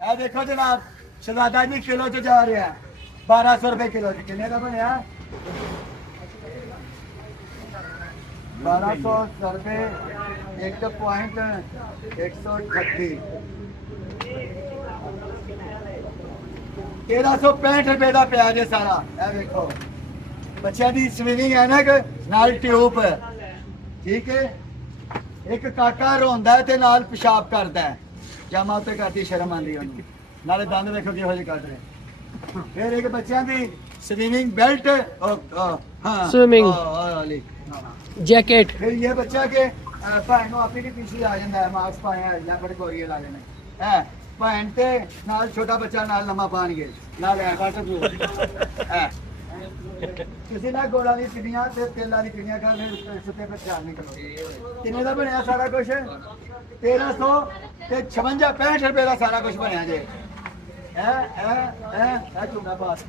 ਇਹ ਦੇਖੋ ਜਨਾਬ ਸ਼ਹਜ਼ਾਦਾ ਜੀ ਕਿਲੋ ਚ ਜਾ ਰਿਹਾ 1200 रुपए किलो ਚ ਕਿੰਨੇ ਦਾ ਬਣਿਆ 1200 रुपए 1.138 1365 रुपए ਦਾ ਪਿਆ ਜੇ ਸਾਰਾ ਇਹ ਵੇਖੋ ਬੱਚਿਆਂ ਦੀ ਸਵਿਮਿੰਗ ਐਨਕ ਨਾਲ ਟਿਊਬ ਠੀਕ ਹੈ ਇੱਕ ਕਾਕਾ ਰੋਂਦਾ ਤੇ ਨਾਲ ਪਿਸ਼ਾਬ ਕਰਦਾ ਹੈ ਜਮਾ ਤੇ ਕਰਦੀ ਸ਼ਰਮ ਆਂਦੀ ਉਹਨੂੰ ਨਾਲੇ ਦੰਦ ਵੇਖੋ ਕਿਹੋ ਜਿਹੇ ਕੱਢ ਰਹੇ फिर एक बच्चों की स्विमिंग बेल्ट हाँ Swimming. वाली जैकेट फिर ये बच्चा के भैन आपी भी पीछे आ जाता है मास्क पाया या बड़े कोरिए ला लेने है भैन ते नाल छोटा बच्चा नाल लम्मा पान गए नाल है है किसी ना गोला दी पिनियां ते तेला दी पिनियां का फिर सुते पे चार निकलो किन्ने दा बनया सारा कुछ 1300 ते 56 रुपए का सारा कुछ बनया जे चूना पास